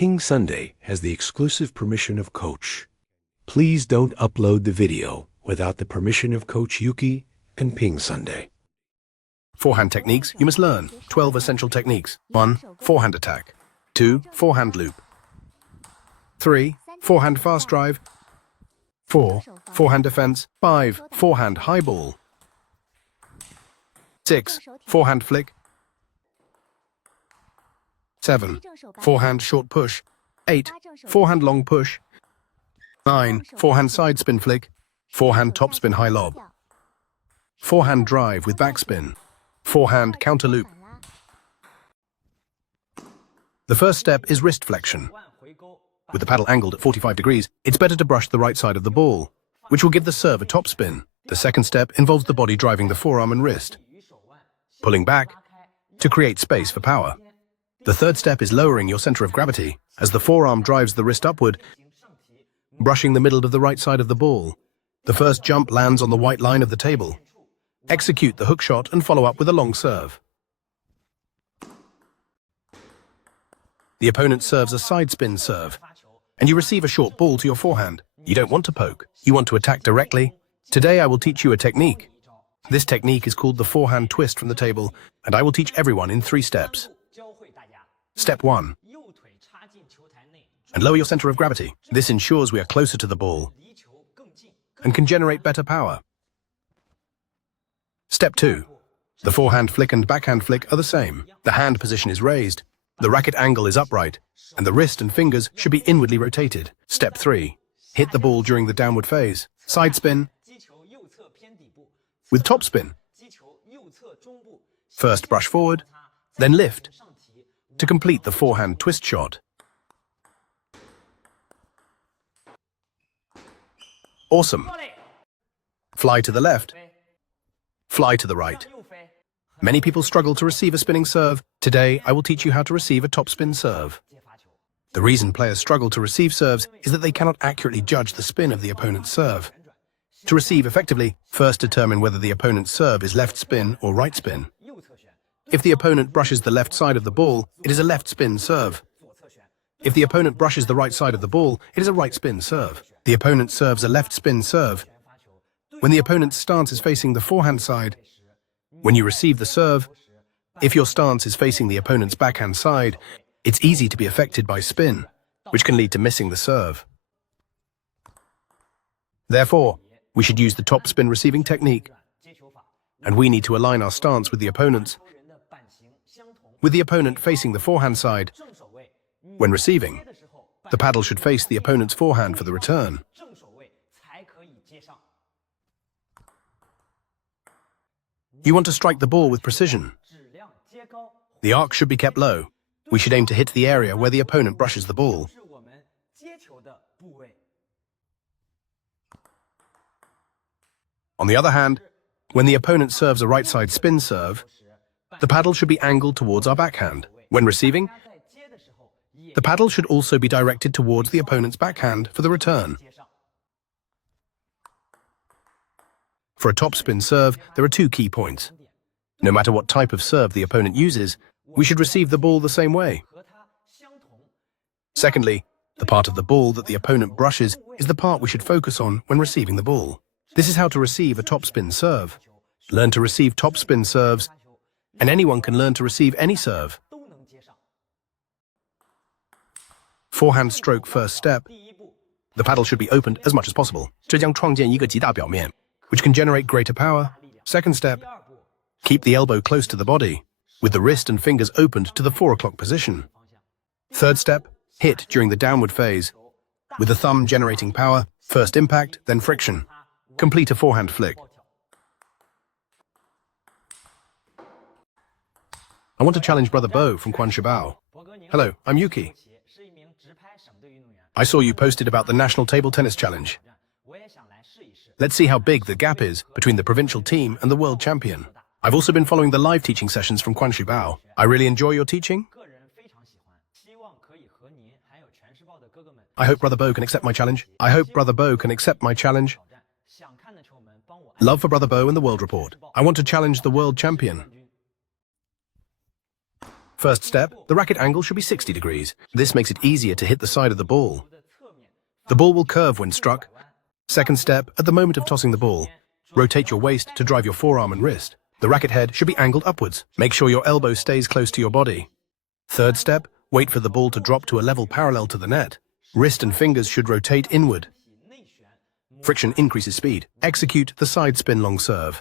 PingSunday has the exclusive permission of Coach. Please don't upload the video without the permission of Coach YouQi and PingSunday. Forehand techniques you must learn. 12 essential techniques. 1. Forehand attack. 2. Forehand loop. 3. Forehand fast drive. 4. Forehand defense. 5. Forehand high ball. 6. Forehand flick. 7. Forehand short push. 8. Forehand long push. 9. Forehand side spin flick. Forehand topspin high lob. Forehand drive with backspin. Forehand counter loop. The first step is wrist flexion. With the paddle angled at 45 degrees, it's better to brush the right side of the ball, which will give the serve a topspin. The second step involves the body driving the forearm and wrist, pulling back to create space for power. The third step is lowering your center of gravity as the forearm drives the wrist upward, brushing the middle of the right side of the ball. The first jump lands on the white line of the table. Execute the hook shot and follow up with a long serve. The opponent serves a side spin serve, and you receive a short ball to your forehand. You don't want to poke, you want to attack directly. Today I will teach you a technique. This technique is called the forehand twist from the table, and I will teach everyone in 3 steps. Step 1. And lower your center of gravity. This ensures we are closer to the ball and can generate better power. Step 2. The forehand flick and backhand flick are the same. The hand position is raised, the racket angle is upright, and the wrist and fingers should be inwardly rotated. Step 3. Hit the ball during the downward phase. Side spin with topspin. First brush forward, then lift to complete the forehand twist shot. Awesome. Fly to the left. Fly to the right. Many people struggle to receive a spinning serve. Today, I will teach you how to receive a topspin serve. The reason players struggle to receive serves is that they cannot accurately judge the spin of the opponent's serve. To receive effectively, first determine whether the opponent's serve is left spin or right spin. If the opponent brushes the left side of the ball, it is a left spin serve. If the opponent brushes the right side of the ball, it is a right spin serve. The opponent serves a left spin serve when the opponent's stance is facing the forehand side. When you receive the serve, if your stance is facing the opponent's backhand side, it's easy to be affected by spin, which can lead to missing the serve. Therefore, we should use the topspin receiving technique, and we need to align our stance with the opponent's, with the opponent facing the forehand side. When receiving, the paddle should face the opponent's forehand for the return. You want to strike the ball with precision. The arc should be kept low. We should aim to hit the area where the opponent brushes the ball. On the other hand, when the opponent serves a right side spin serve, the paddle should be angled towards our backhand. When receiving, the paddle should also be directed towards the opponent's backhand for the return. For a topspin serve, there are 2 key points. No matter what type of serve the opponent uses, we should receive the ball the same way. Secondly, the part of the ball that the opponent brushes is the part we should focus on when receiving the ball. This is how to receive a topspin serve. Learn to receive topspin serves, and anyone can learn to receive any serve. Forehand stroke first step. The paddle should be opened as much as possible. 这将创建一个极大表面 which can generate greater power. Second step, keep the elbow close to the body, with the wrist and fingers opened to the 4 o'clock position. Third step, hit during the downward phase, with the thumb generating power, first impact, then friction. Complete a forehand flick. I want to challenge Brother Bo from Quanshibao. Hello, I'm YouQi. I saw you posted about the National Table Tennis Challenge. Let's see how big the gap is between the provincial team and the world champion. I've also been following the live teaching sessions from Quanshibao. I really enjoy your teaching. I hope Brother Bo can accept my challenge. I hope Brother Bo can accept my challenge. Love for Brother Bo and the World Report. I want to challenge the world champion. First step, the racket angle should be 60 degrees. This makes it easier to hit the side of the ball. The ball will curve when struck. Second step, at the moment of tossing the ball, rotate your waist to drive your forearm and wrist. The racket head should be angled upwards. Make sure your elbow stays close to your body. Third step, wait for the ball to drop to a level parallel to the net. Wrist and fingers should rotate inward. Friction increases speed. Execute the side spin long serve.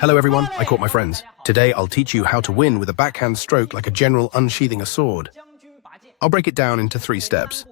Hello everyone, I caught my friends. Today I'll teach you how to win with a backhand stroke like a general unsheathing a sword. I'll break it down into 3 steps.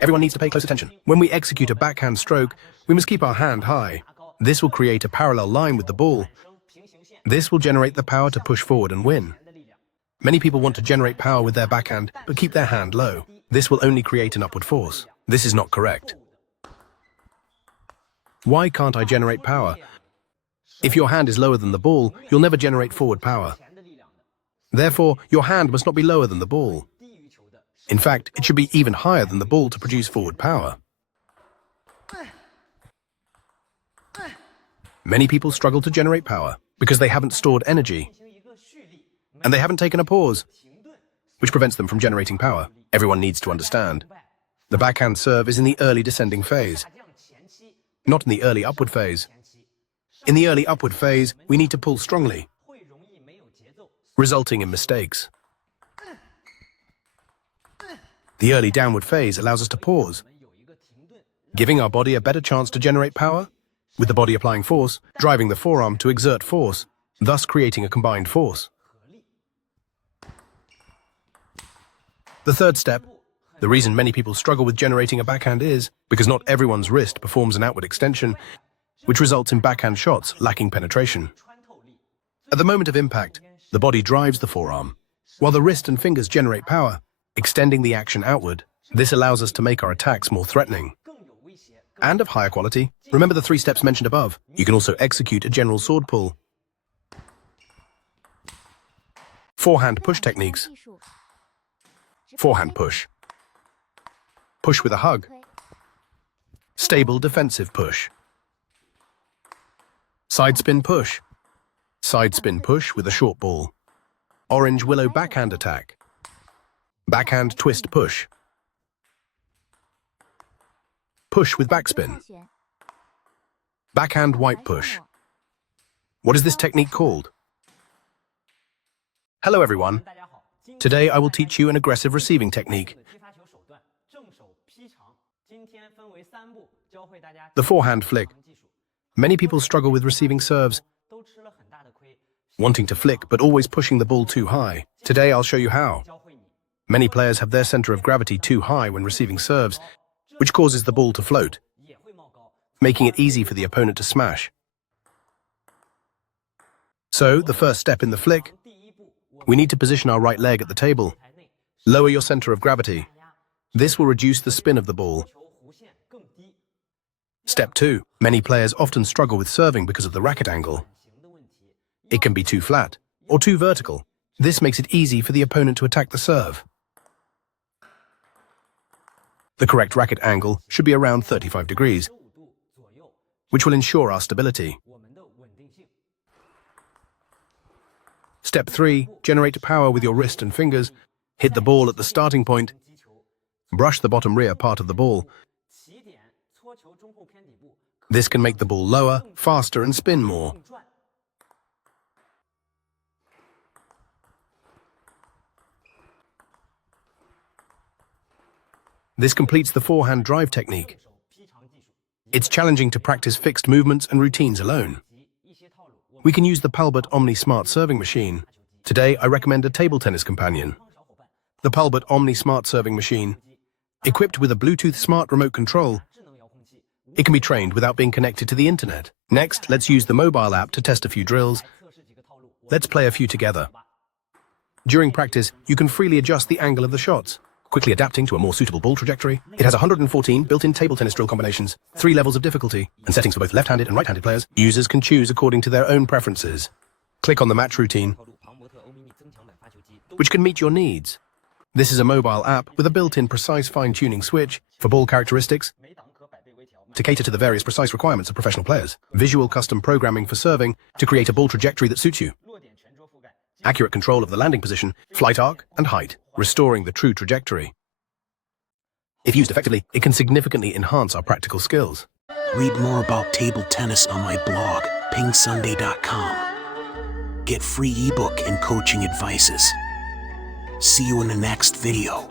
Everyone needs to pay close attention. When we execute a backhand stroke, we must keep our hand high. This will create a parallel line with the ball. This will generate the power to push forward and win. Many people want to generate power with their backhand, but keep their hand low. This will only create an upward force. This is not correct. Why can't I generate power? If your hand is lower than the ball, you'll never generate forward power. Therefore, your hand must not be lower than the ball. In fact, it should be even higher than the ball to produce forward power. Many people struggle to generate power because they haven't stored energy, and they haven't taken a pause, which prevents them from generating power. Everyone needs to understand. The backhand serve is in the early descending phase, not in the early upward phase. In the early upward phase, we need to pull strongly, resulting in mistakes. The early downward phase allows us to pause, giving our body a better chance to generate power, with the body applying force, driving the forearm to exert force, thus creating a combined force. The third step, the reason many people struggle with generating a backhand is because not everyone's wrist performs an outward extension, which results in backhand shots lacking penetration. At the moment of impact, the body drives the forearm, while the wrist and fingers generate power, extending the action outward. This allows us to make our attacks more threatening and of higher quality. Remember the 3 steps mentioned above. You can also execute a general sword pull. Forehand push techniques. Forehand push. Push with a hug. Stable defensive push. Side spin push. Side spin push with a short ball. Orange willow backhand attack. Backhand twist push. Push with backspin. Backhand white push. What is this technique called? Hello everyone. Today I will teach you an aggressive receiving technique. The forehand flick. Many people struggle with receiving serves, wanting to flick but always pushing the ball too high. Today I'll show you how. Many players have their center of gravity too high when receiving serves, which causes the ball to float, making it easy for the opponent to smash. So, the first step in the flick, we need to position our right leg at the table. Lower your center of gravity. This will reduce the spin of the ball. Step 2. Many players often struggle with serving because of the racket angle. It can be too flat or too vertical. This makes it easy for the opponent to attack the serve. The correct racket angle should be around 35 degrees, which will ensure our stability. Step 3. Generate power with your wrist and fingers. Hit the ball at the starting point. Brush the bottom rear part of the ball. This can make the ball lower, faster, and spin more. This completes the forehand drive technique. It's challenging to practice fixed movements and routines alone. We can use the Palbot Omni Smart Serving Machine. Today, I recommend a table tennis companion. The Palbot Omni Smart Serving Machine, equipped with a Bluetooth smart remote control, it can be trained without being connected to the internet. Next, let's use the mobile app to test a few drills. Let's play a few together. During practice, you can freely adjust the angle of the shots, quickly adapting to a more suitable ball trajectory. It has 114 built-in table tennis drill combinations, 3 levels of difficulty, and settings for both left-handed and right-handed players. Users can choose according to their own preferences. Click on the match routine, which can meet your needs. This is a mobile app with a built-in precise fine-tuning switch for ball characteristics. to cater to the various precise requirements of professional players. Visual custom programming for serving to create a ball trajectory that suits you. Accurate control of the landing position, flight arc, and height, restoring the true trajectory. If used effectively, it can significantly enhance our practical skills. Read more about table tennis on my blog, PingSunday.com. Get free ebook and coaching advices. See you in the next video.